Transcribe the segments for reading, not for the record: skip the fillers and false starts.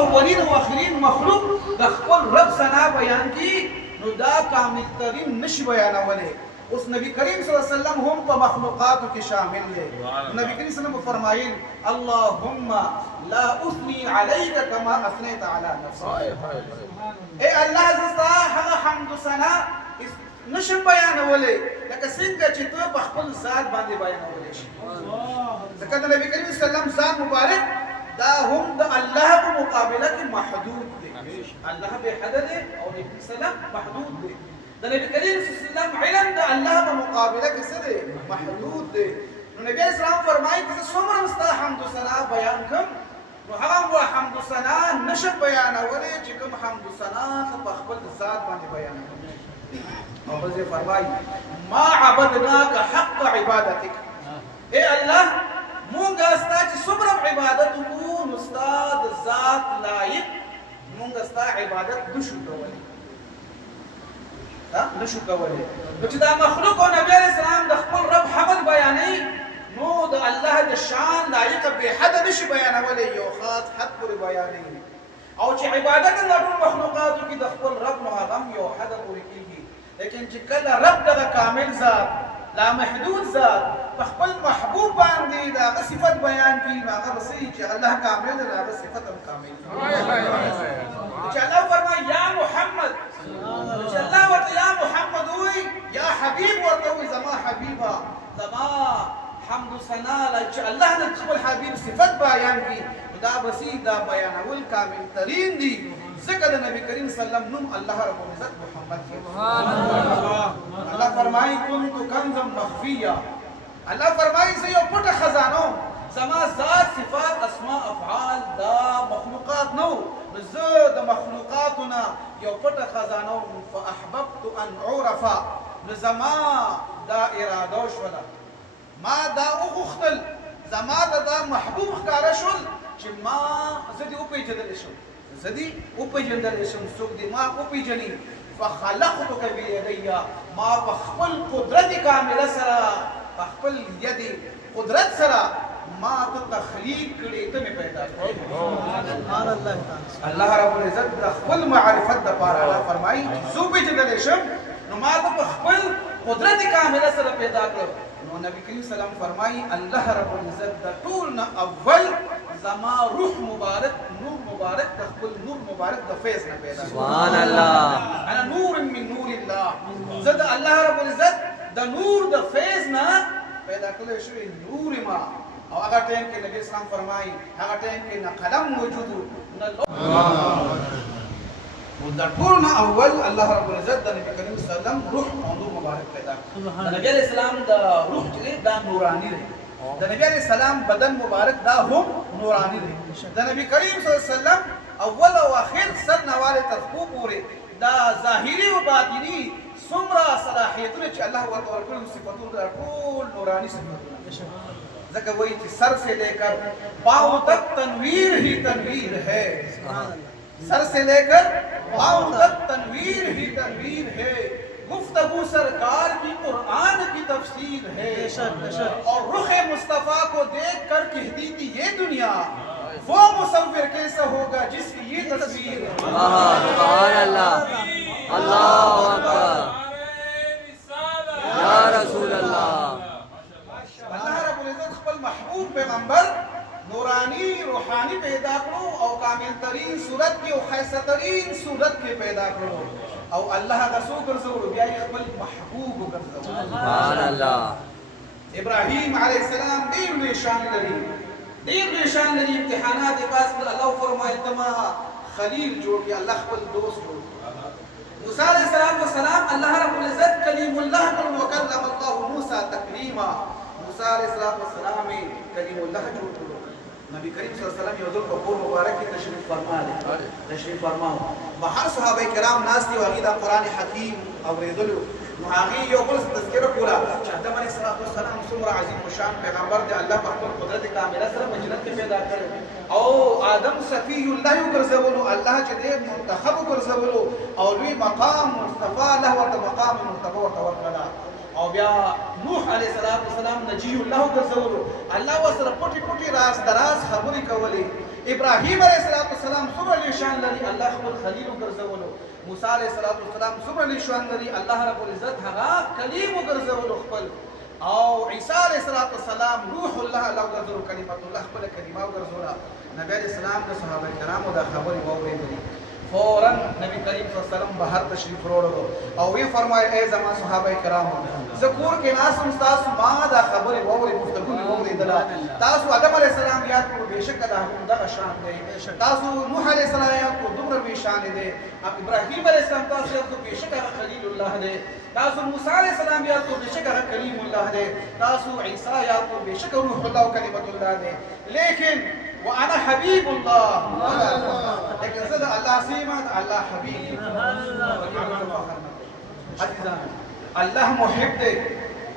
اولین او اخرین مخلوق د خپل رب ثنا بیان کی نو دا کامل ترین نشي بیانولی. اوس نبی کریم صلی الله علیه وسلم هم په مخلوقاتو کې شامل دی. نبی کریم صلی الله علیه وسلم فرمایل اللهم لا اثني عليك كما اثنيت على نفسك. اے الله زستا هغه حمد ثنا نشم بیانولی لکه څنګه چې ته په خپل ذات باندې بیانولی شي. ځکه د نبی کریم صلی الله علیه وسلم ذات مبارک دا هم د الله په مقابله کې محدود دی. الله به حد دی او نبی سلام محدود دی. د نبی کریم صلی الله علیه وسلم علم د الله په مقابله کې څه دی؟ محدود دی. نو نبی اسلام فرمایي چې څومره مستا حمد و ثنا بیان کوم نو هغه حمد و ثنا نشم بیانولی چې کوم حمد و ثنا په خپل ذات باندې بیانوي. او بل ځای فرمایي ما عبدناک حق عبادتک. اے الله مونږ ستا چې څومره عبادت وکړو نو ستا د ذات لایق مونږ ستا عبادت نشو کولی. نشو کولی. نو چې دا مخلوق او نبی علیہ السلام د خپل رب حمد بیانوي نو د الله د شان لایق به حد نشي بیانولی، یو خاص حد پورې بیانوي. او چې عبادت د ټول مخلوقاتو کې د خپل رب نو هغه یو حد پورې کېږي. لیکن چې کله رب دغه کامل ذات لا محدود ذات په خپل محبوب باندې دا صفت بیان کړي نو هغه بسې چې الله کامل دی هغه صفت هم کامل دی. چې الله فرمایي یا محمد، چې الله ورته یا محمد وایي یا حبیب ورته وایي زما حبیبه زما حمد و ثنا چې الله د خپل حبیب صفت بیان کړي دا بسې دا بیانول کامل ترین دی. ذکر نبی کریم صلی اللہ علیہ وسلم نم اللہ رب العزت محمد کی. اللہ فرمائی کنت کنزا مخفیا. اللہ فرمائی سے یو پٹ خزانو زما ذات صفات اسماء افعال دا مخلوقات نو زد مخلوقاتنا یو پٹ خزانو فاحببت ان عرفا زما دا ارادو شولا ما دا اغختل زما دا محبوب خکارشول چی ما زدی او پیجدل شو زدی او پیجندل شم څوک دی ما او پیجنی فخلقتک بیدی ما په خپل قدرت کامله سره په خپل ید قدرت سره ما ته تخلیق کړی ته مې پیدا کړی. سبحان الله تعالی. الله رب العزت د خپل معرفت د پاره الله فرمایي زو پیجندل شم نو ما ته په خپل قدرت کامله سره پیدا کړ. نو نبی کریم سلام فرمایي الله رب العزت د ټول نه اول زما روح مبارک نور مبارک د خپل نور مبارک د فیض نه پیدا. سبحان الله. انا نور من نور الله. زه د الله رب العزت د نور د فیض نه پیدا کړی شوی نور ما. او هغه ټیم کې نبی اسلام فرمایي هغه ټیم کې نه قلم موجود نه دا ټول نه اول الله رب العزت د نبی کریم صلی الله علیه وسلم روح او نور مبارک پیدا کړ. د نبی علیہ السلام د روح چې دا نورانی دی. د نبی علیہ السلام بدن مبارک دا هم نورانی دی. د نبی کریم صلی الله علیه وسلم اول او اخر سر نواله تر خو پورې دا ظاهری او باطنی څومره صلاحیتونه چې الله ورته ورکړل صفاتونه دا ټول نورانی صفاتونه. ځکه وایي چې سر سے لے کر پاؤں تک تنویر ہی تنویر ہے. سر سے لے کر پاؤں تک تنویر ہی تنویر ہے. گفتگو سرکار کی قرآن کی تفسیر ہے. اور رخ مصطفیٰ کو دیکھ کر کہتی تھی یہ دنیا وہ مصور کیسا ہوگا جس کی یہ تصویر ہے. سبحان اللہ. اللہ اکبر یا رسول اللہ. اللہ رب العزت خپل محبوب پیغمبر نورانی روحانی پیدا کړو او کامل ترین صورت کې او خاصه ترین صورت کې پیدا کړو او الله غسو ګرځولو بیا یې خپل محبوب ګرځولو. سبحان الله. ابراهیم علیه السلام ډېر لوی شان لري، ډېر لوی شان لري. امتحانات یې پاس کړل. الله فرمایي ته ما خلیل جوړ کړې، الله خپل دوست جوړ کړ. موسی علیه السلام الله رب العزت کلیم الله کړ وکلم الله موسی تکلیما. موسی علیہ السلام کلیم اللہ جوړ کړو. نبی کریم صلی الله علیه وسلم یو ځل په کور مبارک کې تشریف فرماو. بهر صحابه کرام ناس دي او هغې دا قرآن حکیم اورېدلو نو هغې یو بل تذکره کوله چې آدم علیه السلام څومره عظیم الشان پیغمبر دی. الله په خپل قدرت کامله سره په جنت کې پیدا کړی او آدم صفی الله وګرځولو. الله چې دی منتخب وګرځولو او لوی مقام مصطفی الله ورته مقام مرتبه ورته ورکړله. او بیا نوح علیہ السلام نجی الله ګرځولو. الله ورسره پټي پټي راز دراز خبرې کولې. ابراهیم علیه السلام څومره خلیل وګرځولو موسی علیه السلام څومره لوی شان لري الله رب العزت هغه کلیم وګرځولو خپل او عیسی علیه السلام روح الله وګرځولو کلمت الله خپل کلمه وګرځوله نبی علیه السلام د صحابه کرامو دا خبرې واورېدلې فورا نبی کریم صلی الله علیه وسلم بهر تشریف وروړو او وی فرمایي ای زما صحابه کرامو ذکر کې ناسم تاسو ما دا خبرې واورې گفتگو مې واورېدله تاسو آدم علیه السلام یاد کړو بېشکه دا هم دغه شان دی تاسو نوح علیه السلام یاد کړو دومره بې شانې دی ابراهیم علیه السلام تاسو یاد کړو بېشکه هغه خلیل الله دی تاسو موسی علیه السلام یاد کړو بېشکه هغه کلیم الله دی تاسو عیسی یاد کړو بېشکه روح الله او کلمت الله دی لیکن وانا حبيب الله لكن زاد الله سيما الله حبيب عزيزان الله محب دے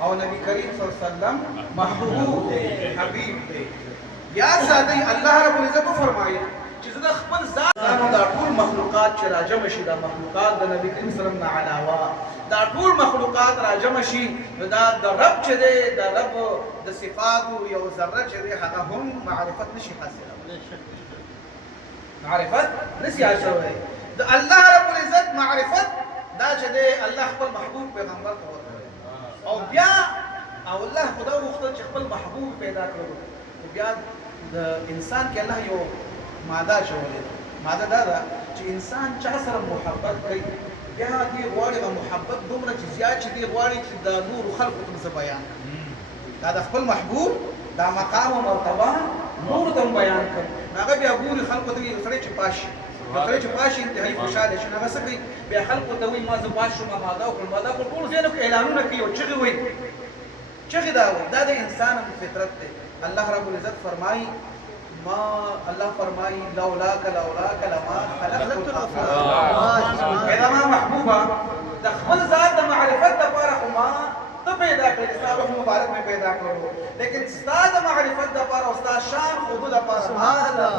او نبی کریم صلی اللہ علیہ وسلم محبوب دے حبیب دے یا سادی الله رب العزت فرمایي چې زه خپل ذات دا ټول مخلوقات چې راجم شي دا مخلوقات د نبی کریم صلی الله علیه وسلم نه علاوه دا ټول مخلوقات راجم شي دا د رب چې دی د رب د صفاتو یو ذره چې دی هغه هم معرفت نشي حاصله معرفت نشي حاصله د الله رب العزت معرفت دا چې دی الله خپل محبوب پیغمبر ته ورکړي او بیا او الله خدا وغوښتل چې خپل محبوب پیدا کړو او بیا د انسان کې الله یو ماده چولې ماده دا ده چې انسان چا سره محبت کوي بیا دې غواړي محبت دومره چې زیات چې دې غواړي چې د نور خلقو ته بیان دا د خپل محبوب دا مقام او مرتبه نور ته بیان کړي هغه بیا ګوري خلقو ته یو سړی چې پاشي سړی چې پاشي انتهایی خوشاله شي هغه څه کوي بیا خلقو ته وایي ما زه پاش شوم ما دا وکړم ما دا وکړم ټول ځینو کې اعلانونه کوي او چغې وایي چغې دا وایي دا د انسان فطرت دی الله رب العزت فرمایي ما الله فرمایي لولاک لما خلقت الافلاک اذا ما محبوبه د خپل ذات د معرفت لپاره خو ما ته پیدا کړې ستا روح مبارک مې پیدا کړو لیکن ستا د معرفت لپاره او ستا شان خودو لپاره سبحان الله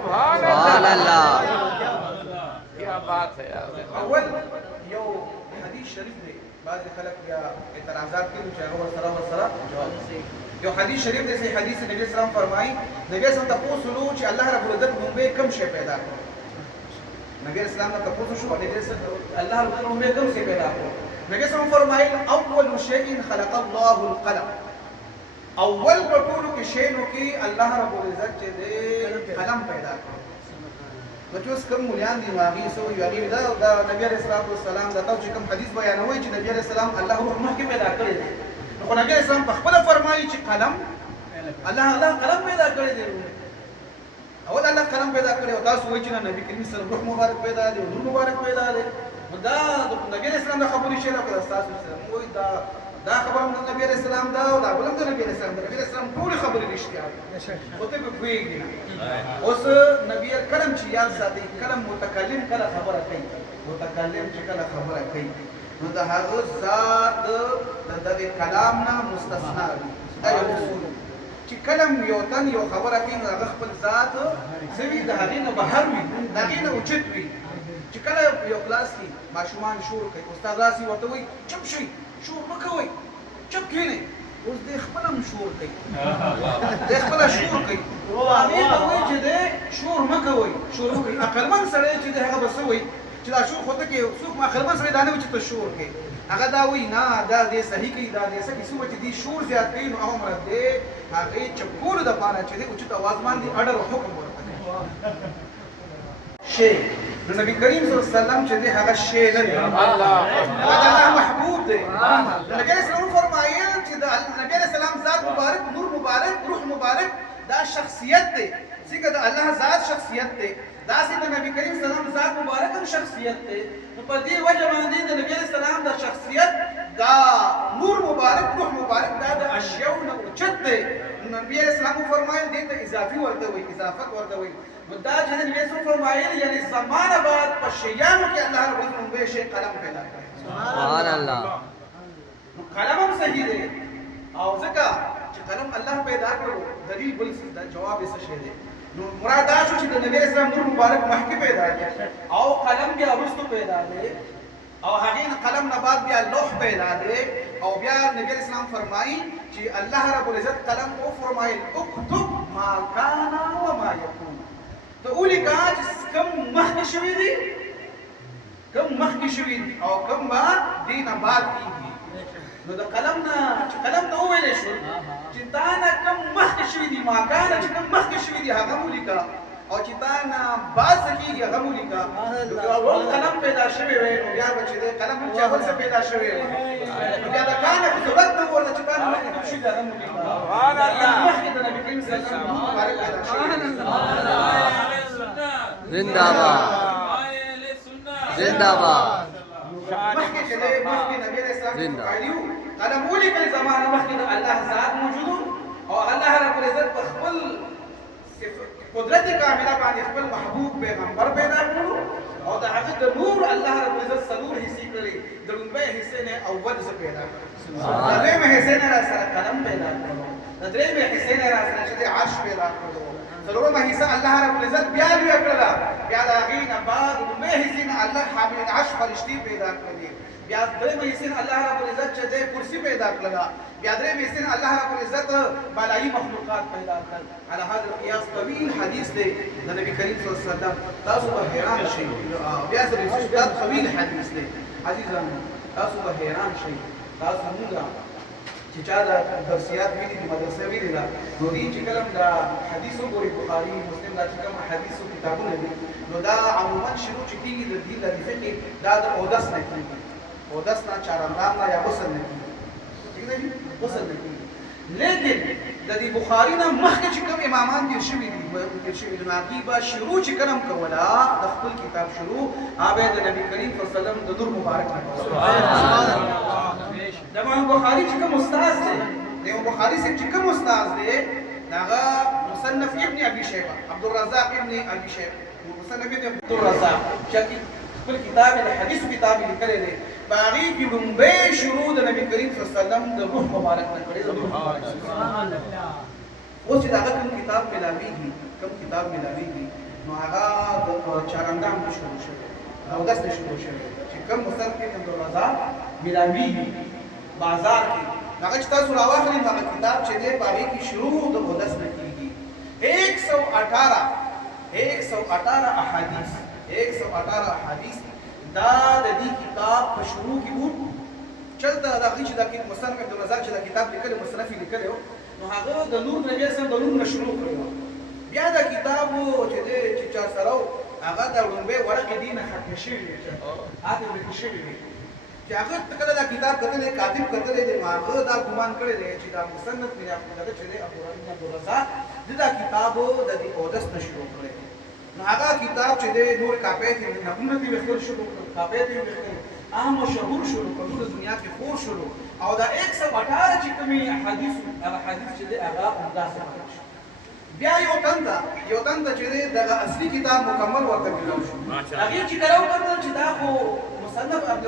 سبحان الله کیا بات ہے اول یو حدیث شریف دی بعض خلک بیا اعتراضات کوي چې هغه سره جواب یو حدیث شریف دی صحیح حدیث نبی اسلام فرمایي نبی اسلام تاسو لو چې الله رب العزت موږ کوم شی پیدا کړ نبی اسلام تاسو شو نبی الله رب العزت موږ کوم شی پیدا کړ نبی اسلام فرمایي اول شیء خلق الله القلم اول بطولو کې شی نو کې الله رب العزت چې قلم پیدا کړ نو چې اوس کوم مولان دي واغې سو یو هغه دا نبی عليه الصلاه والسلام دا تاسو کوم حدیث بیانوي چې نبی عليه السلام الله روح مخکې پیدا کړی دی نو نبی عليه السلام په خپل فرمایي چې قلم الله قلم پیدا کړی دی اول الله قلم پیدا کړی او تاسو وایي چې نبی کریم صلی الله علیه وسلم روح مبارک پیدا دی او روح مبارک پیدا دی دا نبی عليه السلام د خبرې شی راکړه تاسو سره وایي دا خبر من نبی علیہ السلام دا او دا بلند نبی علیہ السلام ټول خبرې رښتیا دي او ته په کویږي اوس نبی کلم چې یاد ساتي کلم متکلم کله خبره کوي متکلم چې کله خبره کوي نو دا هغه ذات د کلام نه مستثنا دی دا یو اصول چې کلم یو تن یو خبره کوي هغه خپل ذات سوي د هغې نه بهر وي د هغې نه اوچت وي چې کله یو کلاس کې ماشومان شور کوي استاد راسي ورته وایي چپ شئ شور مه کوئ چپ کښېنئ اوس دی خپله هم شور کوي دی خپله شور کوي هغې ته وایي چې دی شور مه کوئ شور مه کوئ عقلمند سړی چې دی هغه به څه وایي چې دا شور خو ته کې څوک عقلمند سړی دا نه وایي چې ته شور کوې هغه دا وایي نه دا دی صحیح کوي دا دی څه کوي څومره چې دی شور زیات کوي نو هغه مراد دی هغې چپ کولو دپاره چې دی اوچت اواز باندې اډر او حکم ورته کوي شی نبی کریم صلی الله علیه وسلم چې دی هغه شی نه دی الله محبوب دی نبی اسلام فرمایل چې د نبی اسلام ذات مبارک نور مبارک روح مبارک دا شخصیت دی ځکه د الله ذات شخصیت دی دا چې د نبی کریم صلی الله علیه وسلم ذات مبارک هم شخصیت دی نو په دې وجه باندې د نبی اسلام د شخصیت دا نور مبارک روح مبارک دا د اشیاء نه اوچت دی نبی اسلام فرمایل دې ته اضافي ورته وي اضافت ورته وي دا چې نبی اسلام فرمایل یعنی زمانه بعد په شیانو کې الله رب العزت به شی قلم پیدا کړی سبحان الله قلم هم صحیح دی او ځکه چې قلم الله پیدا کړو دلیل بل څه جواب یې څه شی دی نو مراد دا شو چې د نبی اسلام نور مبارک مخکې پیدا دی او قلم بیا وروسته پیدا دی او هغې قلم نه بعد بیا لوح پیدا دی او بیا نبی اسلام فرمایي چې الله رب العزت قلم او فرمایل اكتب ما كان وما يكون ته ولیکه چې کوم مخکې شوي دي کم مخکې شوي دي او کم به دې نه بعد کېږي نو د قلم نه چې قلم ته وویلی شو چې تا نه کم مخکې شوي دي ماکانه چې کم مخکې شوي دي هغه مو لیکه او چې تا نه بعد څه کېږي هغه مو لیکه نو که اول قلم پیدا شوی وی نو بیا به چې دی قلم هم چې اول څه پیدا شوی وی نو بیا د کانه خو ضرورت نه ورته چې تا نه مخکې کوم شي دي هغه مو لیکه مخکې د نبي کریم صلی الله علیه وسلم مبارک پیدا شوی जिंदाबाद जिंदाबाद مخکې چې دی مخکې نبي علیه السلام چې فرمایلي وو قلم ولیکل زمانه مخکې د الله ذات موجود او الله رب العزت په خپل قدرت کامله باندې خپل محبوب پیغمبر پیدا کړو او د هغه د نور الله رب العزت څلور حصې کړې د لومړۍ حصې نه اول څه پیدا کړ د درېیمې حصې نه را سره قلم پیدا کړو د درېیمې حصې نه را سره چې عرش پیدا کړو څلورمه حصہ الله رب العزت بیا لوی کړله بیا د هغې نه بعد لومړۍ حصې نه الله حامل العرش فرشتې پیدا کړلې بیا درېیمه حصې نه الله رب العزت چې دی کرسي پیدا کړله بیا درېیمه حصې نه الله رب العزت بالایي مخلوقات پیدا کړل على هذا القياس طویل حدیث دی د نبی کریم صلی الله علیه وسلم تاسو به حیران شئ بیا دا طویل حدیث دی عزیزانو تاسو به حیران شئ تاسو موږ چې چا د درسیات ویلي دي مدرسه ویلې ده نو دې چې کله د حدیث وګوري بخاري مسلم دا چې کوم حدیثو کتابونه دي نو دا عموما شروع چې کېږي د دې د فقه دا د اودس نه کېږي اودس نه چارمدان نه یا غسل نه کېږي ٹھیک ده جی غسل نه کېږي لیکن د دې بخاري نه مخکې چې کوم امامان تېر شوي دي نو هغوی به شروع چې کله هم کوله د خپل کتاب شروع هغه د نبي کریم صلی الله علیه وسلم د نور مبارک نه د امام بخاري چې کوم استاد دی د امام بخاري چې کوم استاد دی هغه مصنف ابن ابي شيبه عبد الرزاق ابن ابي شيبه مصنف ابن عبد الرزاق چې خپل کتاب د حدیث کتاب لیکلی دی باغی کې لومبه شروع د نبی کریم صلی الله علیه وسلم د روح مبارک نه کړی اوس چې هغه کوم کتاب ملاویږي نو هغه د چارندام شروع شوی او داس شروع شوی چې کوم مصنف ابن عبد الرزاق ملاویږي بازار کې هغه چې تاسو راواخلئ هغه کتاب چې دی باغی کې شروع د اودس نه کېږي 118 احادیث دا د دې کتاب په شروع کې وو چلته دا چې دا مصنف عبد الرزاق چې دا کتاب لیکلی مصنف یې لیکلی نو هغه د نور نبی اسلام د نور نه شروع کړی بیا دا کتاب چې دی چې چا سره هغه د لومبۍ ورقې دې نه ختمې شوي وي هغه ورکې شوي وي چې هغه کله دا کتاب کتلی کاتب کتلی دی هغه دا ګمان کړی دی چې دا مصنف مې هغه چې دی عبدالرزاق دا کتاب د دې اودس نه شروع کړی نو هغه کتاب چې دی نور کاپۍ ته نمونه ته ویښتل شروع کړل کاپۍ ته ویښتل عام مشهور شروع کړل ټوله دنیا کې خور شروع او دا 118 چې کومې حدیث چې دی هغه همداسې پاتې شو بیا یو تنده چې دی دغه اصلي کتاب مکمل ورته میلاو شو هغې چې کله وکتل چې دا خو مصنف ابن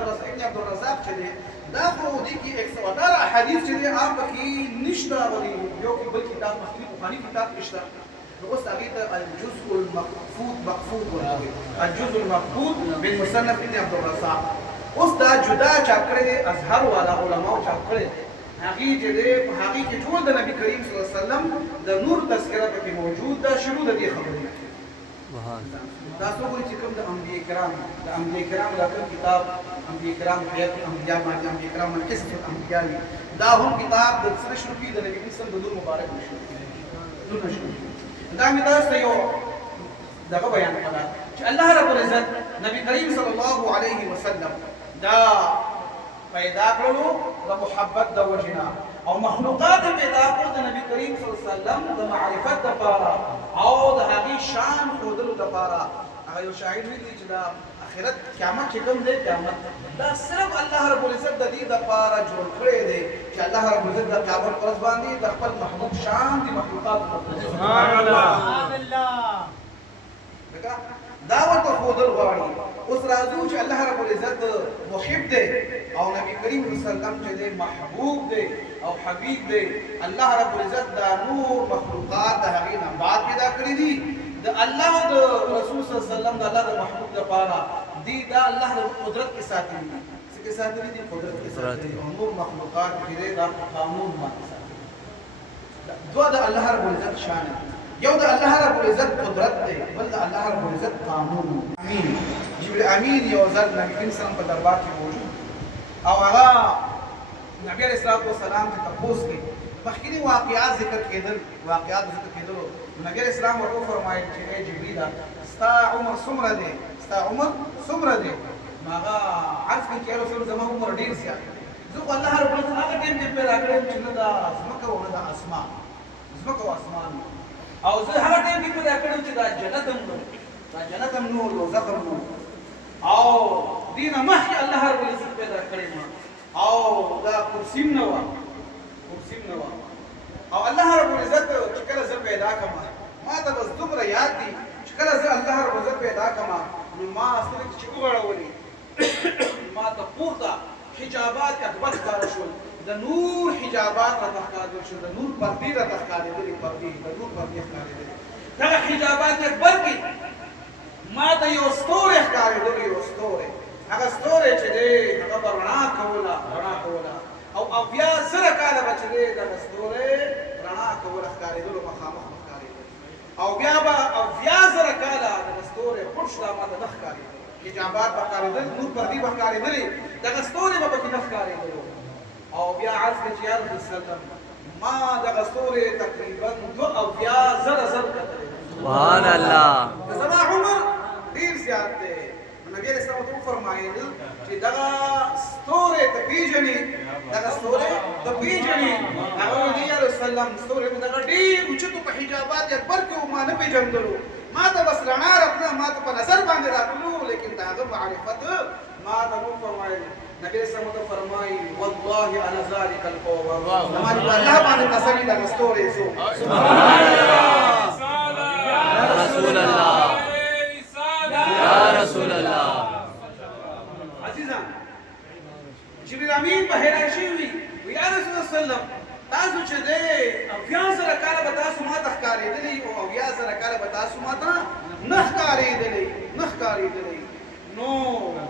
عبد الرزاق چې دی دا خو دې کې 118 احادیث چې دی هغه پکې نشته ولې یو کې بل کتاب مخکې بخاري کتاب نشته نو اوس هغې ته الجزء المقفود ورته الجزء المقفود بالمصنف ابن عبد الرزاق اوس دا جدا چاپ کړی دی ازهر والا علماو چاپ کړی دی هغې چې دی په هغې کې ټول د نبي کریم صلی الله علیه وسلم د نور تذکره پکې موجود ده شروع د دې خبرې تاسو وګورئ چې کوم د انبیاء کرام دا کوم کتاب انبیاء کرام حیات الانبیاء باندې انبیاء کرام باندې قصص الانبیاء دا هم کتاب د سره شروع کړي د نبی کریم صلی الله علیه وسلم د نور مبارک شروع کړي دا مې تاسو ته یو دغه بیان کړه چې الله رب العزت نبی کریم صلی الله علیه وسلم دا پیدا کړلو د محبت د وجنا او مخلوقات پیدا کړو د نبی کریم صلی الله علیه وسلم د معرفت لپاره او د هغې شان ښودلو لپاره هغه یو شاعر ویلي چې دا آخرت قیامت چې کوم دی قیامت دا صرف الله رب العزت د دې لپاره جوړ کړی دی چې الله رب العزت د قیامت پر ورځ باندې د خپل محبوب شان د مخلوقات سبحان الله دا ورته ښودل غواړي اوس راځو چې الله رب العزت محب دی او نبی کریم صلی الله علیه وسلم چې دی محبوب دی او حبیب دی الله رب العزت دا نور مخلوقات د هغې نه بعد پیدا کړي دي د الله د رسول صلی الله علیه وسلم د الله د محبوب لپاره دی دا الله د قدرت کې ساتلي دي څه کې ساتلي دي قدرت کې ساتلي او نور مخلوقات چې دی دا قانون باندې ساتلي دوه د الله رب العزت شان یو د الله رب العزت قدرت دی بل د الله رب العزت قانون امین جبرئیل امین یو ځل نبی کریم صلی الله علیه وسلم په دربار کې موجود او هغه نبی علیہ السلام ته تپوس کې مخکینی واقعات ذکر کېدل نبی علیہ السلام ورته فرمایي چې اے جبرئیل ستا عمر څومره دی هغه عرض کړي چې رسول زما عمر ډیر زیات زه خو الله رب العزت هغه ټیم کې پیدا کړم چې نه دا ځمکه او نه دا اسمان او زه هغه ټیم کې پیدا کړم چې دا جنت هم نو دوزخ هم نو او دینه مخکې الله رب العزت پیدا کړی ما او دا کرسیم نه و او الله رب العزت چې کله زه پیدا کړم ما ته بس دومره یاد دي چې کله زه الله رب العزت پیدا کړم نو ما اصل چې وګړولې ما ته پورته حجابات اکبر ښکاره شول د نور حجابات راته ښکارېدل شول د نور پردې راته ښکارېدلې دغه حجابات اکبر کې ما ته یو ستوری ښکارېدل هغه ستوری چې دی هغه به رڼا کوله او اویا زره کاله به چې دی دغه ستوری رڼا کوله ښکارېدلو مخامخ ښکارېدل او بیا به اویا زره کاله دغه ستوری پټ شو ما ته نه ښکارېدل حجابات به ښکارېدل نور پردې به ښکارېدلې دغه ستوري به پکې نه ښکارېدلو او بیا عرض کړه چې یا رسول الله ما دغه ستوري تقریبا 2000 زره کتلې سبحان الله زما عمر ډیر زیات دی نبی علیہ السلام ته فرمایل چې دغه ستوري ته پیژنې هغه دی یا رسول الله ستوري دغه ډیر اوچتو په حجابات اکبر کې ما نه پیژندلو ما ته بس رڼا راغله ما ته په نظر باندې راغلو لیکن دا هغه معرفت ما ته نو فرمایل نبی رسول الله فرمایي والله انا ذلك القوم زمانه الله باندې تسلی د ستوري زو سبحان الله یا رسول الله عزیزان جبرئیل امین په حیران شي وی یا رسول الله تاسو چې دې بیا سره کاله به تاسو ما ته ښکارېدلې او بیا سره کاله به تاسو ما ته نه ښکارېدلې نو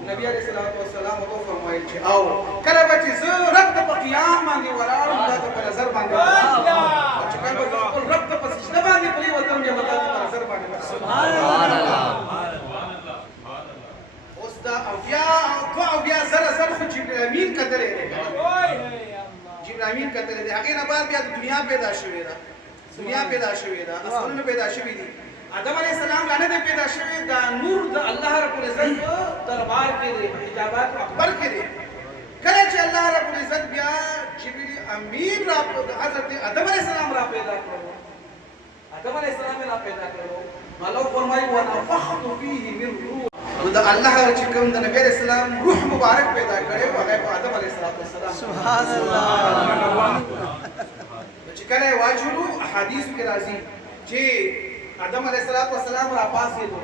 نبی علیہ الصلوۃ والسلام وو فرمایل چې او کله به چې زه رب ته په قیام باندې ولاړم دا په نظر باندې چې کله به خپل رب ته په سجده باندې پلی وتم یا به په نظر باندې سبحان الله اوس دا او بیا زره خو جبرئیل امین کتلې هغه نه بعد بیا د دنیا پیدا شوې ده اسمانونه پیدا شوې دي آدم علیہ السلام باندې پیدا شوی دا نور د الله رب العزت دربار کې دی حجابات اکبر کې دی کله چې الله رب العزت بیا جبرئیل امین را حضرت آدم علیہ السلام را پیدا کړو الله فرمایي ونفخت فيه من روح د الله چې کوم د نبی علیہ السلام روح مبارک پیدا کړي هغه آدم علیہ السلام سبحان الله چې کله واجبو احادیث کې راځي چې آدم علیہ السلام را پاسېدو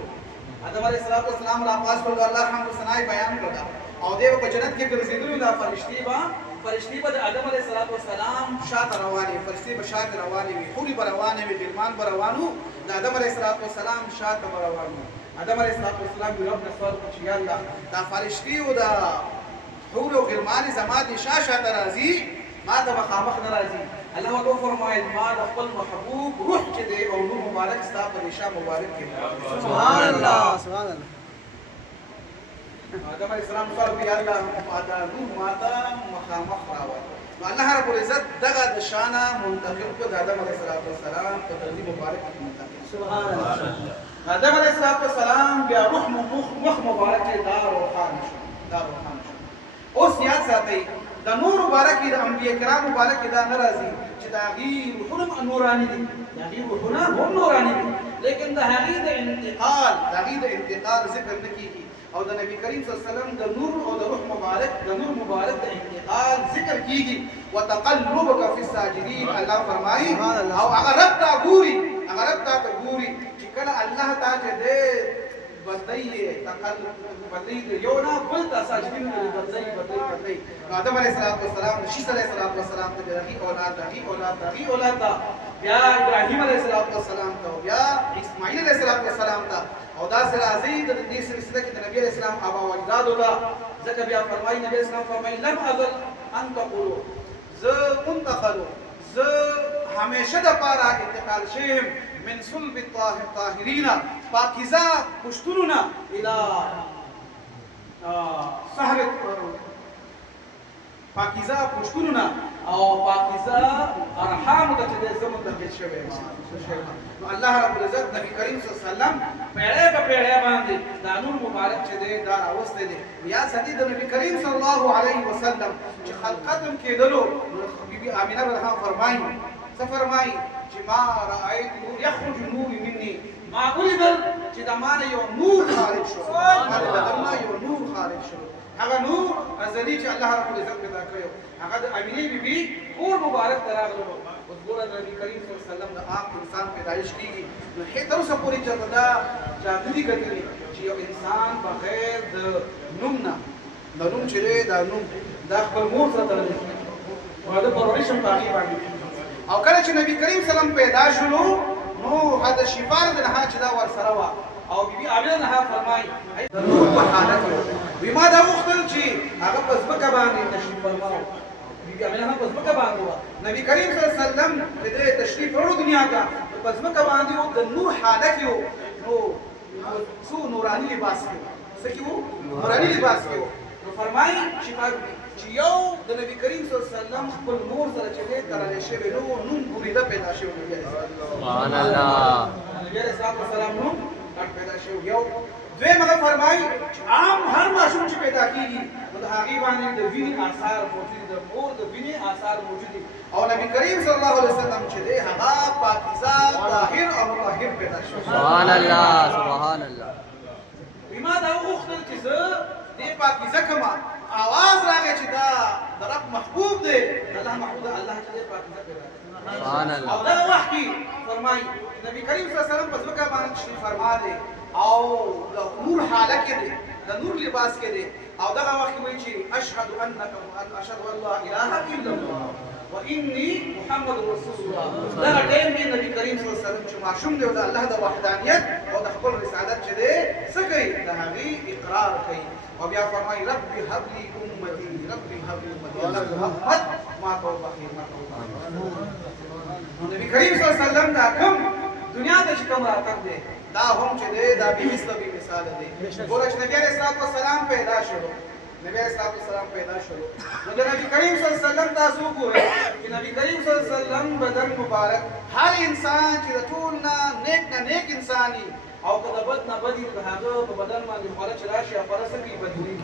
الله حمد ثنا بیان کړه او دیو په جنت کې ګرځېدل دا فرشتي به د آدم علیہ السلام شاته رواني فرشتي به شاته رواني وي حوري به رواني وي غلمان به روانو د آدم علیہ السلام شاته به روانو آدم علیہ السلام رب نه سوال وکړي یا الله دا فرشتي او دا حور او غلمان زما دي شاته راځي ما ته مخامخ نه راځي الله وو فرمایل ما د خپل محبوب روح چې دی او نور مبارک ستا په ریشا مبارک کې سبحان الله آدم علیہ السلام فرمایي یا الله دا روح ما ته مخامخ راوړ الله رب العزت دغه د شانه منتخب کو د آدم علیہ السلام په ترتیب مبارک کې منتخب سبحان الله آدم علیہ السلام بیا روح مخ مبارک دا روحان شو اوس یاد ساتئ د نور مبارک د انبیاء کرام مبارک دا ناراضي چې دا غیر روحونه نورانی دي لیکن دا غیر د انتقال ذکر نکېږي او د نبی کریم صلی الله علیه وسلم د نور او د روح مبارک د انتقال ذکر کیږي وتقلبك في الساجدين الله فرمایي او هغه رب ته ګوري چې کله الله تعالی دې بدایي تقلب یو نه بل ته ساجدین بدایي آدم علیہ السلام شیس علیہ السلام ته دغه اولاد بیا ابراهیم علیہ السلام ته بیا اسماعیل علیہ السلام ته او دا سره زید د دې سلسله کې د نبی علیہ السلام ابا و اجداد ته ځکه بیا فرمایي نبی اسلام فرمایي لم ازل ان تقولوا ز منتقلوا ز همیشه د پاره انتقال شیم من صلب الطاهرين پاکیزه پشتونونه الى سهر پاکیزه پشتونونه او پاکیزه ارحام ته چې زمون تربیت شوی نو الله رب العزت نبی کریم صلی الله علیه وسلم پیړې په پیړې باندې دا نور مبارک چې دی دا راوسته دی یا سدي د نبی کریم صلی الله علیه وسلم چې خلقتم کېدلو بیبي امینه رضی فرمایي څه فرمایي چې ما رأيت نور يخرج نور مني ما ولیدل چې د مانه یو نور خارج شو ما بدلنا یو نور خارج شو هغه نور ازلی چې الله رب العزت پیدا کړو هغه د امینه بیبي کور مبارک تراغلو اوس ګوره د نبی کریم صلی الله علیه وسلم د عام انسان پیدایش کیږي نو هیڅ تر اوسه پورې چې دا جاګړي کوي چې یو انسان بغیر د نوم نه د نوم چې دا نوم د خپل مور سره تړلی او د پرورش په هغه باندې او کله چې نبی کریم صلی الله علیه وسلم پیدا شولو نو هدا شفار د نه چې دا ور سره وا او بیبي امینه نه فرمایي د نور په حالت وي ما دا وختل چې هغه پس بکه باندې تشریف فرماو بیبي امینه پس بکه باندې وا نبی کریم صلی الله علیه وسلم دې تشریف ورو دنیا ته پس بکه باندې د نور حالت یو نو څو نوراني لباس کې څه کې وو نوراني لباس کې وو نو فرمایي چې یو د نبی کریم صلی الله علیه وسلم خپل مور سره چې دې ترلې شوی نو نوم ګوریده پیدا شوی سبحان الله نبی علیہ السلام نوم پیدا شوی یو دوی مګه فرمایي عام هر ماشوم چې پیدا کیږي نو د هغه باندې د ویني آثار موجود دي مور د ویني آثار موجود دي او نبی کریم صلی الله علیه وسلم چې دې هغه پاکیزه طاهر او مطهر پیدا شوی سبحان الله سبحان الله بما دا وختل چې زه دې پاکیزه کما आवाज راغی چې دا د رب محبوب دی الله محبوب الله چې پاکیزه پیدا سبحان الله او دا وخت فرمایي نبی کریم صلی الله علیه وسلم په ځکه باندې شي فرما دی او د نور حاله کې دی د نور لباس کې دی او دا وخت وایي چې اشهد انک اشهد ان لا اله الا الله واني محمد رسول الله دا ټیم دی نبی کریم صلی الله علیه وسلم چې معصوم دی د الله د وحدانیت او د خپل رسالت چې دی څه کوي د هغه اقرار کوي او بیا فرمایي رب هب لي امتي رب هب لي امتي الله محمد ما توبه ما توبه نبی کریم صلی الله علیه وسلم دا کوم دنیا ته کوم راتګ دی دا هم چې دی دا به مستوي مثال دی ګوره چې نبی علیہ السلام پیدا شو نبی علیہ السلام پیدا شو نو د نبی کریم صلی الله علیه وسلم تاسو ګورئ چې نبی کریم صلی الله علیه وسلم بدن مبارک هر انسان چې ټول نه نیک انساني او کله بد نه بدی د هغه په بدن باندې خپل چرشي خپل سکی بدلی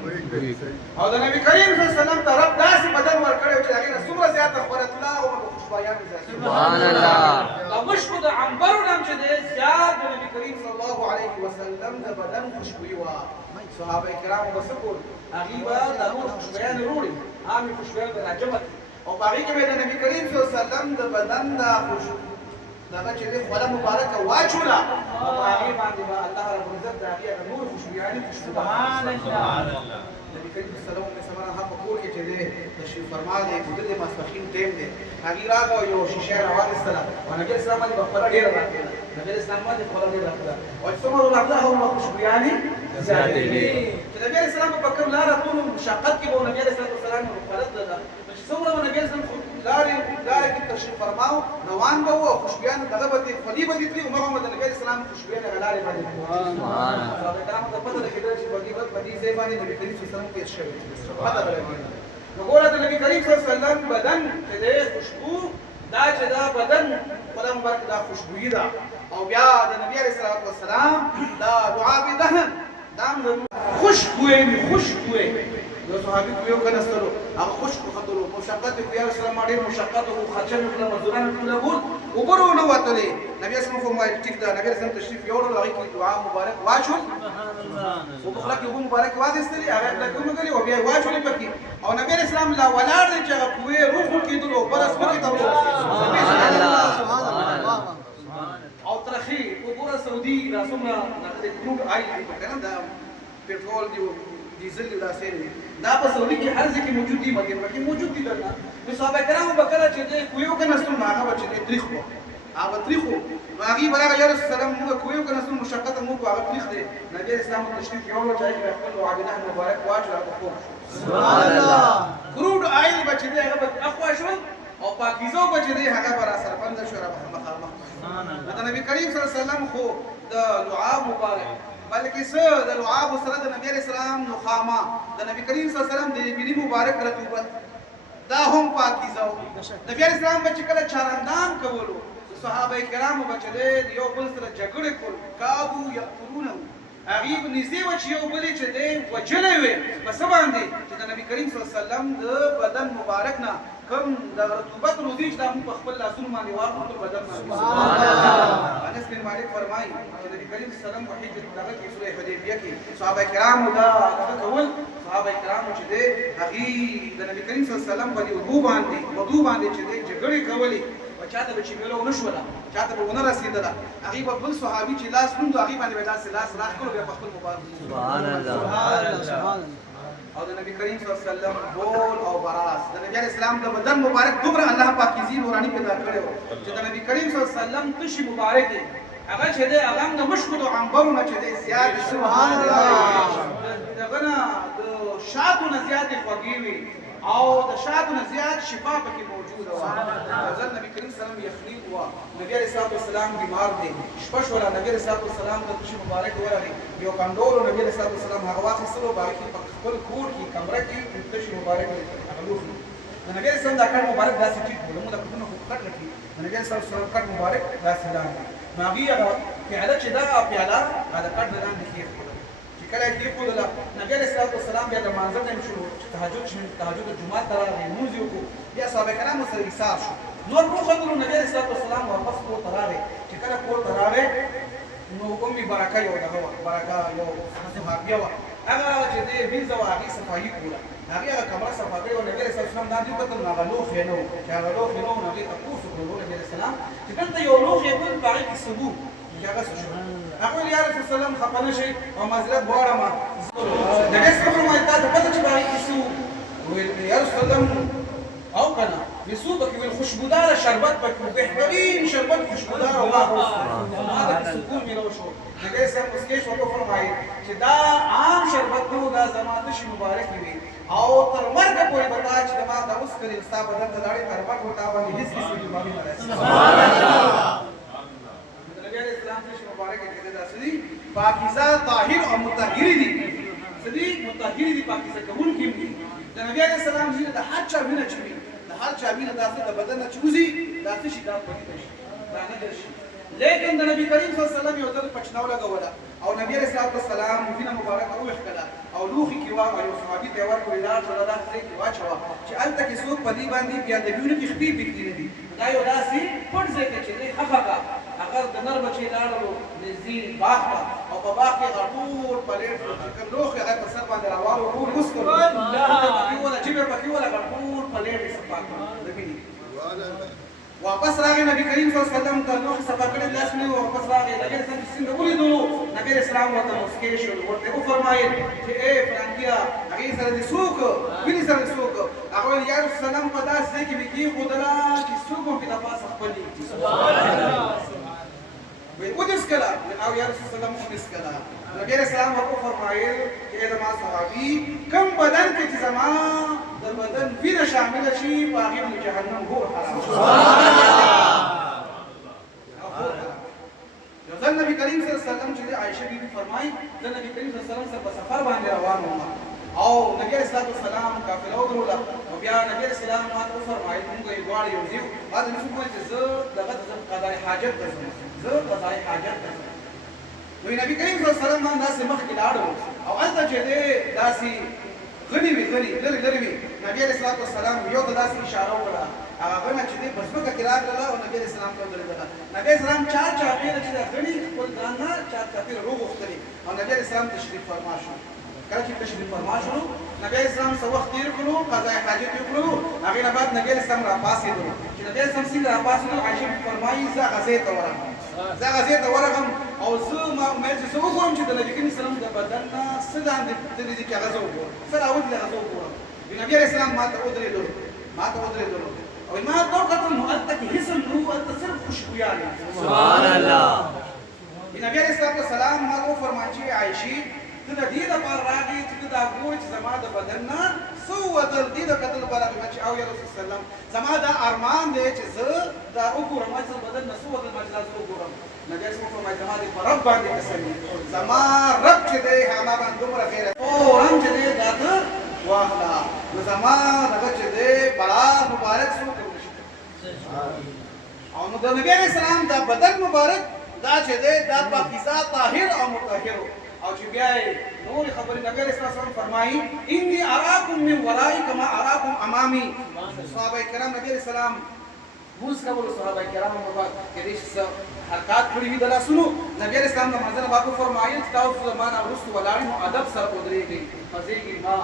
او د نبی کریم صلی الله علیه وسلم طرف داسې بدن ورکړو چې هغه څومره زیاته خورت الله او خوشبایان سبحان الله او مشکو د عنبر نام چې د زیات د نبی کریم صلی الله علیه وسلم د بدن خوشبوئی وا صحابه کرام وسکول هغه به د نور خوشبایان وروړي عامي خوشبایان د راجمت او باقي کې د نبی کریم صلی الله علیه وسلم د بدن د خوشبو دا چې د خپل مبارکه واچولا او هغه باندې الله رب العزت د هغه نور خوشبویانه سبحان الله نبی کریم صلی الله علیه وسلم هغه په کور کې چې دی تشریف فرما دی د دې ماسپخین ټیم دی هغه راغو یو شیشه راوستله او نبی اسلام باندې خپل ډیر راکړه نبی اسلام باندې خپل ډیر راکړه او څومره الله هو خوشبویانه زیاتې دي چې نبی اسلام په کوم لار ټول مشقت کې وو نبی اسلام خپل ده څومره نبی اسلام لارې کې تشریف فرماو روان به وو خوشبویان دغه به خدي به دي محمد نبی اسلام خوشبویان غلارې باندې سبحان الله کرام ته پته لګیدل چې بدی ځای باندې نبی کریم صلی الله علیه وسلم تیر شوی پته لګیدل نو ګوره د نبی کریم صلی الله علیه وسلم بدن چې د خوشبو دا چې دا بدن خدای مبارک دا خوشبوئی ده او بیا د نبی علیه السلام دا دعا به دهن دام خوشبوئی یو صحابي یو کناستلو هغه خوشبو خطرو مشقت په یو سره ماډي مشقت او خرچه په مزدوران ټول ګور وګورو نو وتلې نبی اسلام فرمایي ټیک دا نبی اسلام تشریف یوړو هغه کې دعا مبارک واچو او په خلک یو مبارک وادستري هغه لکه موږ او بیا واچولې پکې او نبی اسلام لا ولار دې چې کوې روح کېدلو پرس پکې ته سبحان الله او ترخی وګوره سعودي راسمه د کروډ آیل په کنه دا پټرول دی ډیزل دا سره دا په سعودي کې هر ځای کې موجود دي مګر کې موجود دي درنه نو صاحب کرام وکړه چې دې کویو کنه ستو هغه چې تاریخ وو هغه تاریخ وو هغه برابر یا رسول الله موږ کویو کنه ستو مشقت موږ هغه تاریخ دی نبی اسلام تشریف یو چې خپل عابدان مبارک واچو هغه خو سبحان الله کروډ آیل بچ دې هغه اخوا شو او پاکیزو به چې دی هغه به را سره بنده شو را به مخامخ د نبی کریم صلی الله علیه وسلم خو د لعاب مبارک بلکې څه د لعاب سره د نبی علیه السلام نخامه د نبی کریم صلی الله علیه وسلم د مینی مبارک رطوبت دا هم پاکیزه و نبی علیه السلام به چې کله چارندان کولو صحابه کرامو به چې دی یو بل سره جګړې کول کابو یقتلونه هغې به نږدې وه چې یو بل یې چې دی وجلی وې په څه باندې چې د نبي کریم صلی الله علیه وسلم د بدن مبارک نه کوم د رطوبت روزي چې دا موږ په خپل لاسونو باندې واخلو ټول بدن باندې انس بن مالک فرمایي چې نبي کریم صلی الله علیه وسلم په حجة دغه کې سوره حدیبیه کې صحابه کرامو دا دغه کول صحابه کرامو چې دی هغې د نبي کریم صلی الله علیه وسلم په دې وضو باندې چې دی جګړې کولې چاته به چې ویلو نه شوله چاته به ونه رسېدله هغې به بل صحابي چې لاس لوندو هغې باندې به داسې لاس راښ کړو بیا په خپل مبارک سبحان الله او د نبی کریم صلی الله علیه وسلم بول او براس د نبی علیه السلام د بدن مبارک دومره الله پاکیزي نوراني پیدا کړی و چې د نبی کریم صلی الله علیه وسلم تشي مبارک دی هغه چې دی هغه هم د مشکو د عنبرو نه چې دی زیات سبحان الله دغه نه د شاتو نه زیاتې خوږې وي او د شاتو نه زیات شفا پکې موجوده وه ځل نبی کریم صلی الله علیه وسلم یخني وه نبی علیه السلام بیمار دی شپه شوله نبی علیه السلام د تشي مبارک ورغی یو کندول نبی علیه السلام هغه واخیستلو باغ کې په خپل کور کې کمره کې تشي مبارک هغه لوښي د نبی علیه السلام دا کټ مبارک داسې ټیټ و موږ د کټونو خو کټ لکې د نبی علیه السلام کټ مبارک داسې لاندې نو هغې هغه پیاله چې دا پیاله هغه کټ د لاندې کېښوده چې کله یې کېښودله نبی علیه السلام بیا د مانځه ټایم شروع تهجد جمعات ته راغی لمونځ یې وکړو بیا صحابه کرامو سره ایثار شو نور وخوتلو نبی علیه السلام واپس کور ته راغی چې کله کور ته راغی نو امي برکه یو دغه وه برکه یو صحابیه وه هغه چې دی وینځه وه هغې صفایي کړوله هغې هغه کمره صفا کړې وه نبي علیه السلام دا دوی کتل نو هغه لوښی نه و چې هغه لوښی نه و نو هغې تپوس وکړو نبي علیه السلام چې دلته یو لوښی بل په هغې کې سبو چې هغه څه شو هغه ویل یا رسول الله خفه نه شئ او معذرت غواړم نبي اسلام فرمایي تا ته پته چې په هغې کې څه ویل یا رسول الله او کنه ویسو پکې ویل خوشبوداره شربت پکې بهترین شربت خوشبوداره او ما دا سکون ملو شو نبي اسلام مسکې شو په فرمایي چې دا عام شربت نو دا زما تشي مبارک وي او تر مرګ پورې به دا چې ما دا اوس کړي ستا بدن ته لاړې تر مرګ ورته باندې هېڅ قسم بیماري نه راسي سبحان الله نبي علیه السلام تشي مبارک کې دا سړي پاکیزه طاهر او مطهر دي سړي مطهر دي پاکیزه کوونکي دي د نبی علیه السلام وینه د هر چا وینه چې وي د هر چا وینه داسې د بدن نه چې وځي داسې شي دا پدې شي دا نه درشي لیکن د نبی کریم صلی الله علیه وسلم یو ځل پچناو لګوله او نبی علیه السلام وینه مبارکه وویښتله او لوښي کې وه یو صحابي ته یې ورکړې لاړ شوله دا ځای کې واچوه چې هلته کې څوک په دې باندې بیا د وینو کې خپې پکې نه دي دا یو داسې پټ ځای کې چې دی خفه کا هغه د نر بچې لاړلو نږدې باغ ته او په باغ کې هغه ټول پلیټ چې کوم لوښي هغه په سر باندې راوالو ټول اوس کړو پکې وله جبې پکې وله هغه ټول پلیټ یې صفا کړو د وینې واپس راغی نبی کریم صلی الله علیه وسلم ته لوښي صفا کړی لاس مې واپس راغی نبی علیه السلام چې څنګه ولیدلو نبی علیه السلام ورته مسکې شو ورته وفرمایل چې ای فلانکیه هغې سره دې څوک وینې سره دې څوک هغه ویل یا رسول الله په داسې ځای کې مې کېښودله چې څوک هم پرې د پاسه خپلې ودسکله او یا رسول الله ودسکله نبی علیه السلام ورته وفرمایل چې ای زما صحابي کوم بدن کې چې زما د بدن وینه شامله شي په هغې باندې جهنم هو حرام یو ځل نبي کریم صلی الله علیه وسلم چې عایشه بیبي فرمایي زه نبي کریم صلی الله علیه وسلم سره په سفر باندې روان وم او نبی علیه السلام قافله ودروله نو بیا نبی علیه السلام ماته وفرمایل موږ یې دواړه یو ځای وو ما ته مې وویل چې زه دغه ته ځم قضای حاجت ته ځم زه قضای حاجت ته ځم نو نبی کریم صلی الله علیه وسلم داسې مخکې لاړو او هلته چې دی داسې غني وي غني لرې وي نبی علیه السلام یو ته داسې اشاره وکړه هغه غنه چې دی په ځمکه کې راغله او نبی علیه السلام ته ودرېدله نبی علیه السلام چاپېره چې دا غني خپل ځان نه چاپېره روغوښتلې او نبی علیه السلام تشریف فرما شو کله چې تشریف فرما شو نبی علیه السلام څه وخت تېر کړو قضای حاجت یې وکړو هغې نه بعد نبی علیه السلام راپاڅېدو چې نبی علیه السلام څنګه راپاڅېدو عایشه فرمایي زه هغه ځای ته ورغلم زه هغه ځای ته ورغلم او زه ما ویل چې زه وګورم چې د نبي کریم صلی الله علیه وسلم د بدن نه څه لاندې تللي دي چې هغه زه وګورم څه راوتلي هغه زه وګورم نبي علیه السلام ما ته ودرېدلو او ما ته وکتل نو هلته کې حسن نو هلته صرف خوشبویان سبحان الله نبي علیه السلام ما ته وفرمایل چې عایشې ته د دې لپاره راغلې چې ته دا ګوري چې زما د بدن نه څه وتل دي د کتل برابر چې او یا رسول سلام زما دا ارمان دی چې زه دا وګورم چې بدن نه څه وتل ما چې لازم وګورم نبی اسلام فرمایي زما د رب باندې قسم زما رب چې دی هغه باندې دومره خیر او رنګ چې دی دا ته واخلا نو زما دغه چې دی بڑا مبارک شو او نو د نبی اسلام دا بدن مبارک دا چې دی دا پاکیزه طاهر او مطهر او چې بیا نور خبرې نبی اسلام فرمایي انی اراکم من ورای کما اراکم امامی صحابه کرام نبی اسلام موږ کول صحابه کرام مبارک کې دې حرکات کړی وی د لاسونو نبی اسلام د منځنه باندې فرمایي چې تاسو زمانہ ورستو ولاړ نو ادب سره ودرېږي فزيږي ما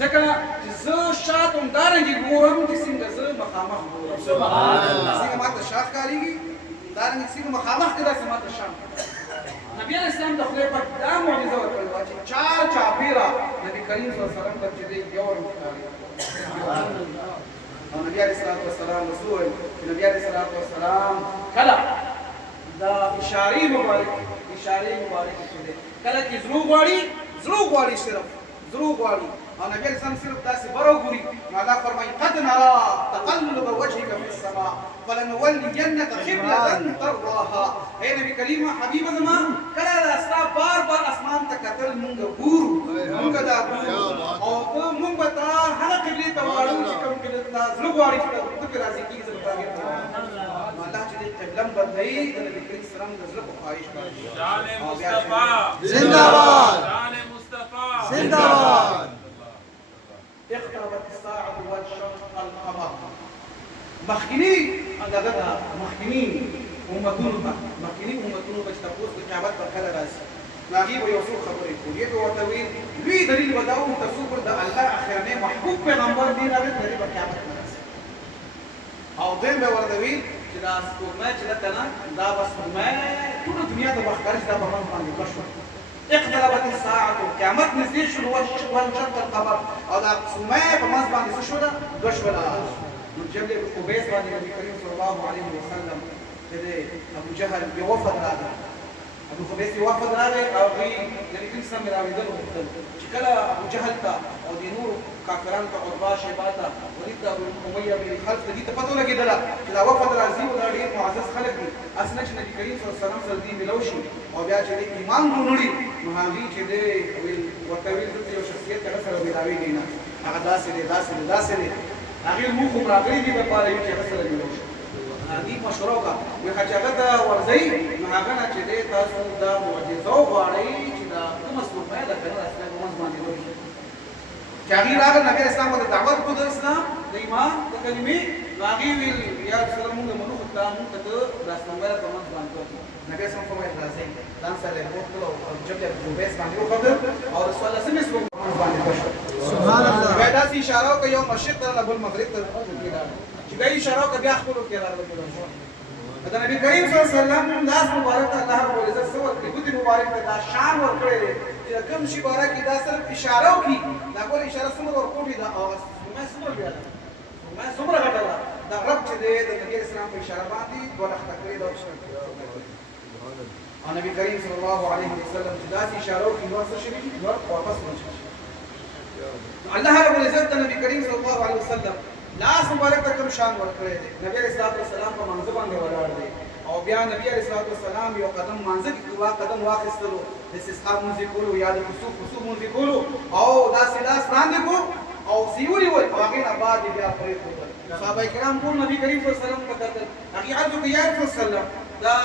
ځکه چې زه شاتم دارنګي ګورم چې څنګه زه مخامخ ګورم سبحان الله څنګه ماته شاخ کاریږي دارنګي څنګه مخامخ کړه سماته شام نبی اسلام د خدای په دا معجزه ورکړل چې چار چاپیرا نبی کریم صلی الله علیه وسلم چې دی یو او نبی علیہ السلام رسول نبی علیہ السلام کله دا اشاره مبارک چې ده کله چې زرو غواړي صرف زرو غواړي او نبی علیہ السلام صرف داسې برو ګوري ماذا فرمایي قد نرى تقلب وجهك في السماء فلنولينك قبلة ترضاها اے نبی کریم حبیب زمان کله راستا بار اسمان ته کتل مونږ ګورو مونږ دا ګورو او مونږ به تا هغه قبله ته واړو چې کوم قبله ته زرو غواړي چې ته راځي کیږي زما الله چې قبلم بدلي د نبی کریم سلام د زړه په خواهش باندې جان مصطفی زنده‌باد جان مصطفی زنده‌باد اقتربت الساعة وانشق القمر مخکینی امتونو به چې تاسو د قیامت په کله راځي هغه به یو څو خبرې کوي به ورته وی لوی دلیل وداو تصور د الله اخرنه محبوب پیغمبر دی راغلی د قیامت راځي او دین به ورته وی چې دا سپوږمۍ چې ده کنه دا بس سپوږمۍ ټول دنیا د بخارج دا په باندې کشف اقتربت الساعة قیامت نږدې شو وانشق القمر او دا سپوږمۍ په منځ باندې څه شوله دوه شوله نو جبل قبیس باندې نبی کریم صلی الله علیه وسلم چې ابو جهل یو وفد راغی ابو قبیس یو وفد راغی او دوی نبی کریم صلی الله علیه وسلم غوښتل چې کله ابو جهل ته او د نور کافرانو ته عربا شیبه ته ولید ته امیه بن خلف ته دې ته پته ولګېدله چې دا وفد راځي او دا ډېر معزز خلک دي اصلا چې نبی کریم صلی الله علیه وسلم سره دې ملو شي او بیا چې دې ایمان ورنړي نو هغې چې دې ورته ویل دلته یو شخصیت هغه سره ملاوېږي نه هغه داسې دی هغه مو خو راغلي دي په پاره یو چې سره جوړ شي هغه مشوره وکړه وی هغه ته ورځي نو هغه نه چې تاسو دا معجزه غواړئ چې دا کوم څه پیدا کړل اصلا موږ باندې وایي چې هغه راغله نبی اسلام ته دعوت کو د اسلام د ایمان د کلمې هغه ویل یا رسول موږ منو ته موږ ته د اسلامه په منځ باندې نبی اسلام فرمایي راځي دان سره وکړو او جبل قبیس باندې وکړو او رسول الله سمې سو باندې وشو سبحان الله دا سي اشاره کوي یو مشرق ته بل مغرب ته چې دا اشاره کوي بیا خپل کې راغلی دا نبی کریم صلی الله علیه وسلم لاس مبارک الله رب العزت سو ورکړي ګوتې مبارک ته دا شان ورکړي چې کوم شي بارک دا صرف اشاره کوي دا ګور اشاره څومره ورکوي دا او څومره بیا ما څومره غټه دا رب چې د نبی اسلام په اشاره باندې دوه تکړه دا او نبی کریم صلی الله علیه وسلم چې دا اشاره کوي نو څه شي واپس ورشي الله رب العزت نبی کریم صلی الله علیه وسلم لاس مبارک ته کوم شان ورکړی دی نبی علیہ السلام په منځ باندې ولاړ دی او بیا نبی علیہ السلام یو قدم منځ کې قدم واخیستلو د استسقا مونږ کولو یا د کسوف مونږ کولو او دا سلاس باندې کو او سیوري وای هغه نه بعد بیا پرې کول صحابه کرام ټول نبی کریم صلی الله علیه وسلم ته کتل هغه عرض کوي یا رسول الله دا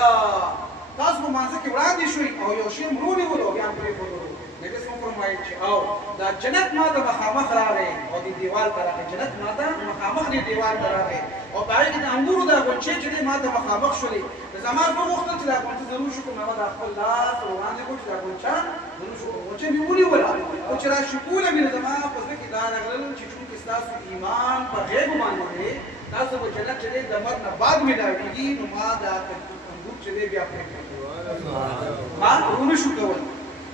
تاسو منځ کې وړاندې شوي او یو شی مرونی ولو بیا پرې کول نبی اسلام فرمایي چې او دا جنت ماته مخامخ راغی او د دیوال ته راغی جنت ماته مخامخ دی دیوال ته راغی او باید د انګورو دا ګلچې چې ماته مخامخ شولې زما په وخت چې دا ګلچې ضرور شو کوم نو دا خپل لاس وړاندې کو چې دا ګلچا ضرور شو ګلچې می ولي ولا او چې را شکول مې زما په ځکه دا راغلل چې تاسو ایمان په غیب باندې تاسو په جنت چې د مرګ نه بعد ملاويږي نو ما دا انګور چې بیا پرې ما ونه شو کول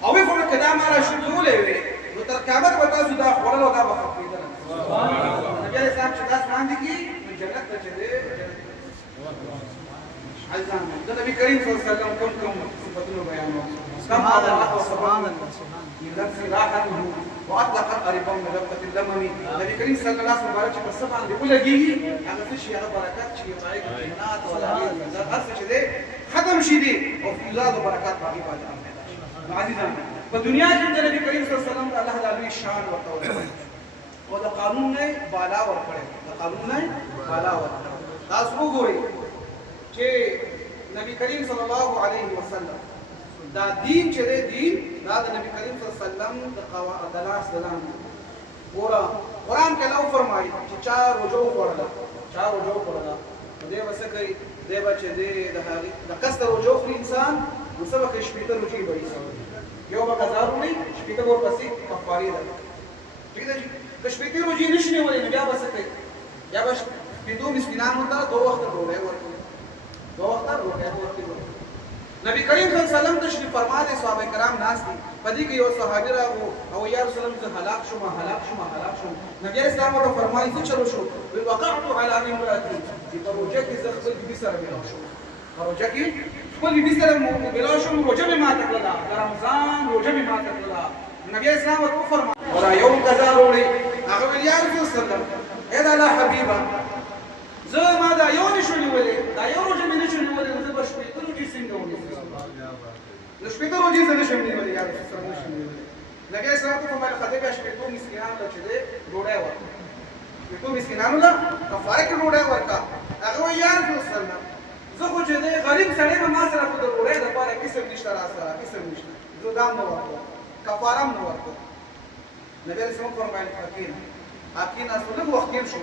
او په کومه کدا ما را شکولې وي نو تر قیامت به تاسو دا خورل او دا بخښیدل سبحان الله نبی اسلام چې تاسو باندې کی جنت ته چلے عزیزان د نبی کریم صلی الله علیه وسلم کوم صفاتونه بیانوي سبحان الله من نفس راحته واطلق قريبا من ربقه اللمم النبي كريم صلى الله عليه وسلم چې صبح دې ولګي هغه څه هغه برکات چې پای کې جنات ولا هر څه چې دې ختم شي دي او فیضات او برکات باقي باندې عزیزان په دنیا کې د نبی کریم صلی الله علیه وسلم الله تعالی شان ورته او د قانون نه بالا ورکړي د قانون نه بالا ورکړي تاسو وګورئ چې نبی کریم صلی الله علیه وسلم دا دین چې دی دا د نبی کریم صلی الله علیه وسلم د قواعد الاسلام قرآن کې الله فرمایي چې چا رجوع وکړه دې وسه کوي دې بچي دې د قصد رجوع انسان نو سبق شپېته رجوع وایي یو به قضا وړي شپېته ورپسې کفاري ده ٹھیک ده که شپېته رجوع نشي نیولای نو بیا به څه کوي یا به شپېتو مسکینانو ته 2 وخت ډوډۍ ورکوي 2 وخت ډوډۍ ورکوي نبی کریم صلی الله علیه وسلم تشریف فرما دي صحابه کرام ناس دي پدې کې یو صحابي راغو او یا رسول الله زه هلاک شوم نبی اسلام ورته فرمایي څه چلو شو وقعت على امراتي في پروژه کې زه خپل بیبي سره ملاو شوم پروژه کې خپل بیبي سره ملاو شوم روزه مې ماته کړله رمضان روزه مې ماته کړله نبی اسلام ورته فرمایي ورا یوم قضا وروړي هغه ویل یا رسول الله اے دا الله حبیبا زه ما دا یو نشو نیولې دا یو روزه مې نشو نیولې زه به شپېته روزې څنګه ونیسم نو شپېته روزې زه نشم نیولې یا رسول الله نشم نیولې نبی اسلام ته فرمایي خدای به شپېتو مسکینانو ته چې دی ډوډۍ ورکړي شپېتو مسکینانو له کفاره کې ډوډۍ ورکړه هغه وایي یا رسول الله زه خو چې دی غریب سړی به ما سره خو د ډوډۍ دپاره کسب نشته را سره کسب نشته زه دام نه ورکړم کفاره هم نه ورکړم نبی اسلام فرمایي حقین اصل لږ وخت تېر شو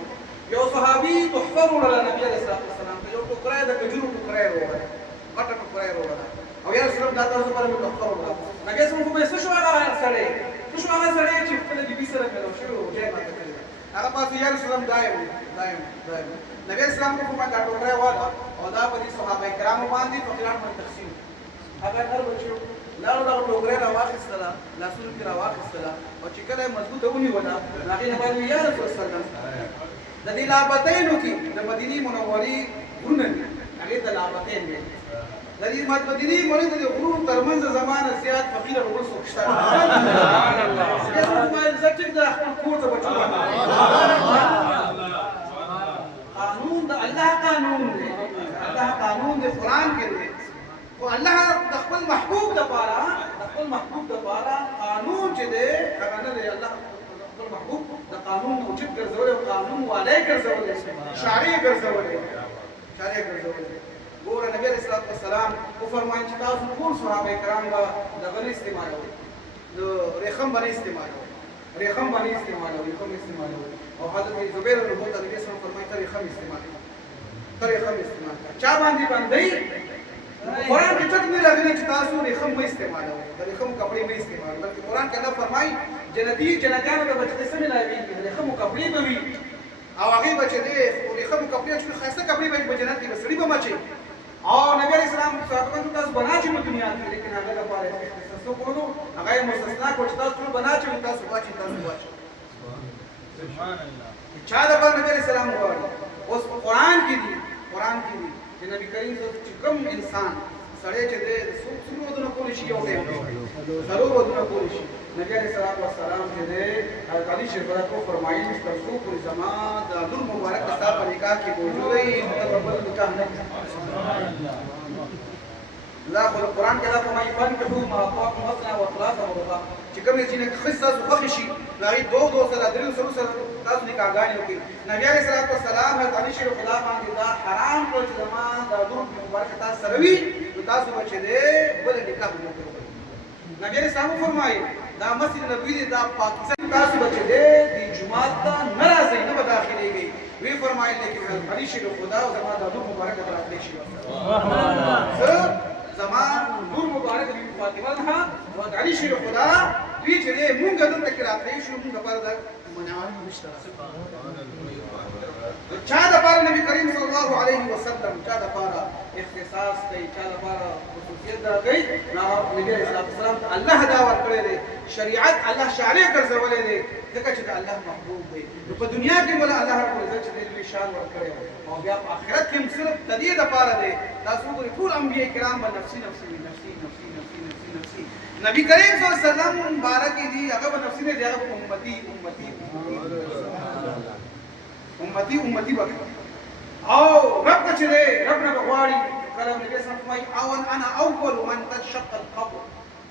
یو صحابي تحفه وړله نبی علیه السلام ته یو ټوکری د کجورو ټوکری یې وړله غټه ټوکری یې وړله او یا رسول الله دا تاسو لپاره مې تحفه وړله نبی اسلام فرمایي څه شو هغه سړی چې خپله بیبي سره مېلاو شوی و روژه یې ماته کړې ده هغه پاسې یا رسول الله دایم نبی اسلام فرمایي دا ټوکری واله او دا په دې صحابه کرامو باندې فقیران باندې تقسیم هغه هر بچو لاړو دغه ټوکری راواخیستله لاسونو کې راواخیستله او چې کله یې مضبوطه ونیوله هغې نه باندې یا رسول الله د دې لابتینو کې د مدینې منورې غرونه دي هغې ته لابتین دی د دې مدینې منورې د غرونو ترمنځ زمانه زیات فقیر او بل څوک شته زه ټیک د خپل کور ته بچو قانون د الله قانون دی الله قانون د قرآن کې دی خو الله د خپل محبوب دپاره قانون چې دی هغه نه دی الله محبوب د قانون موجب ګرځولې او قانون والی ګرځولې شارع ګرځولې ګوره نبی علیه الصلاة والسلام وفرمایي چې تاسو ټول صحابه کرام به دغه نه استعمالوئ د ریخم به نه استعمالوئ او حضرت زبیر رضی الله عنه نبی اسلام فرمایي ته ریخم استعمال چا باندې قرآن کې ټک نه راغلی چې تاسو ریخم مه استعمالوئ د ریخم کپړې مه استعمالوئ بلکې قرآن کې الله فرمایي جنتیانو ته به چې څه ملاوېږي د ریخمو کپړې به وي او هغې به چې دی ریخمو کپړې چې ښایسته کپړې به په جنت کې به سړي به مچي او نبي علیه السلام صحابه تاسو به نه اچوي په دنیا کې لیکن هغه لپاره یې اختصاص وکړلو هغه یې مستثنا کړو چې تاسو ټول به نه اچوئ تاسو واچئ چا لپاره نبي علیه السلام وغواړي اوس په قرآن کې دي چې نبی کریم چې کوم انسان سړی چې دی څومره ودونه کولی شي یو ټایم څلور ودونه کولی شي نبی علیه السلام چې دی حضرت علي شریف کو فرمایي چې تر څو پورې زما د لور مبارک ستا په نکاح کې موجود وي نو ته به بل نکاح نه کوې الله خو قرآن کې الله فرمایي فانکحوا ما طاب مثنى وثلاث ورباع چې کوم چې ښځې تاسو خوښې شي نو هغې دوه سره درېو سره تاسو نکاحګانې وکړئ نبي علیه السلام حضرت علي شریف خدا باندې دا حرام کړو چې زما د لور مبارکه تاسو سره وي نو تاسو به چې دی بله نکاح نه کوئ نبي علیه السلام وفرمایي دا مسجد نبوي دی دا پاکستان تاسو به چې دی دې جومات ته نه راځئ نه به داخلېږئ وی فرمایل لیکن حدیث شریف خدا او زما د لور مبارکه ته راتلی شي زما لور مبارکه بي فاطمه ده او علي شریف خدا دوی چې مونږ دلته کې راتلی شو مونږ لپاره دا منعه نشته چا دپاره نبی کریم صلی الله علیه وسلم چا دپاره اختصاص کوي چا دپاره خصوصیت دا کوي نبی علیه السلام ته الله دا ورکړی دی شریعت الله شارع ګرځولی دی ځکه چې د الله محبوب دی نو په دنیا کې مولا الله رب العزت چې دی لوی شان ورکړی او بیا په آخرت کې هم صرف د دې دپاره دی تاسو وګورئ ټول انبیا کرام به نفسي نبی کریم صلی الله علیه وسلم مبارک دی هغه نفس نه دی هغه امتی امتی امتی امتی وکړه او رب چې دی رب نه بغواړي کله نبی صلی الله علیه وسلم فرمایي او انا اول من قد شق القبر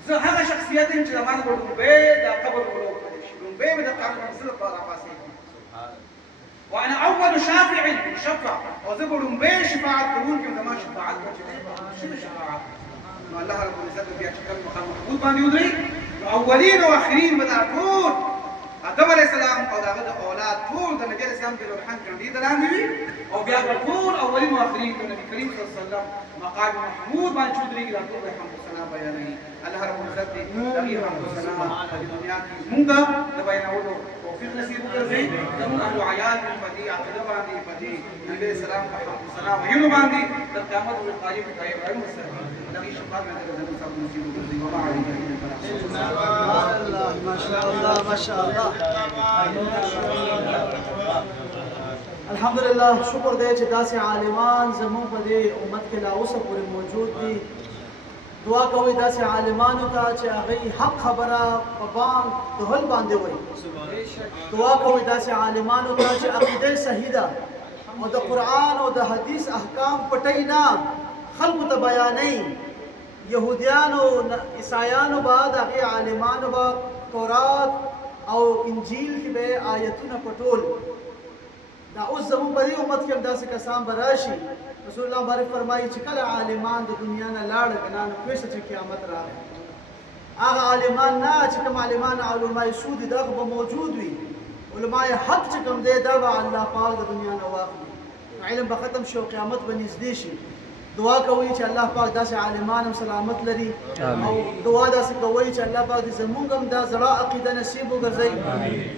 زه هغه شخصیت یم چې زمانه به دا قبر ولو کړی شي به د قبر مسله په راپاسې وانا اول شافع شفع وزبر به شفاعت قبول کې زما شفاعت شنو شفاعت نو الله رب العزت بیا چې کوم مقام محمود باندې ودري اولین او اخرین به ټول آدم علیه السلام او داغه د اولاد ټول د نبی اسلام د روحان څخه دلاندې وي او بیا ټول اولین او اخرین د نبی کریم صلی الله علیه وسلم مقام محمود باندې ودري دا ټول الحمد لله بیانوي الله رب العزت دې دغه الحمد لله په دنیا کې موږ د بیانولو توفیق نصیب وکړي زموږ اهل عیال په دې عقیده باندې په دې نبی اسلام په الحمد لله ویلو باندې د قیامت او قائم ابراهیم السلام دغه شفاعت باندې زموږ سره نصیب وکړي وما عليك ما شاء الله ما شاء الله الحمدلله شکر دی چې داسې عالمان زموږ په دې امت کې لا اوسه پورې موجود دي دعا کوي داسې عالمانو ته چې هغوی حق خبره په بام دهل باندې وایي دعا کوي داسې عالمانو ته چې عقیده صحیح ده او د قرآن او د حدیث احکام پټی نه خلکو ته بیانوي یهودیانو عیسایانو به د هغې عالمانو به تورات او انجیل کې به آیتونه پټول دا اوس زموږ په دې امت کې هم داسې کسان به راشي رسول الله مبارک فرمایي چې کله عالمان د دنیا نه لاړل که نه نو پوه شه چې قیامت راغی هغه عالمان نه چې کوم عالمان علمای سو دي دا به موجود وي علمای حق چې کوم دی دا به الله پاک د دنیا نه واخلي علم به ختم شي او قیامت به نږدې شي دعا کوي چې الله پاک داسې عالمان هم سلامت لري او دعا داسې کوي چې الله پاک دې زمونږ هم دا زړه عقیده نصیب وګرځوي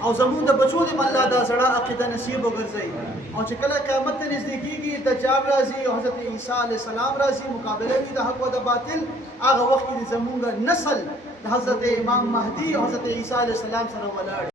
او زمونږ د بچو دې الله دا زړه عقیده نصیب وګرځوي او چې کله قیامت ته نږدې کېږي دجال راځي او حضرت عیسی علیه السلام راځي مقابله وي د حق او د باطل هغه وخت کې زمونږ نسل د حضرت امام مهدي او حضرت عیسی علیه السلام سره ولاړ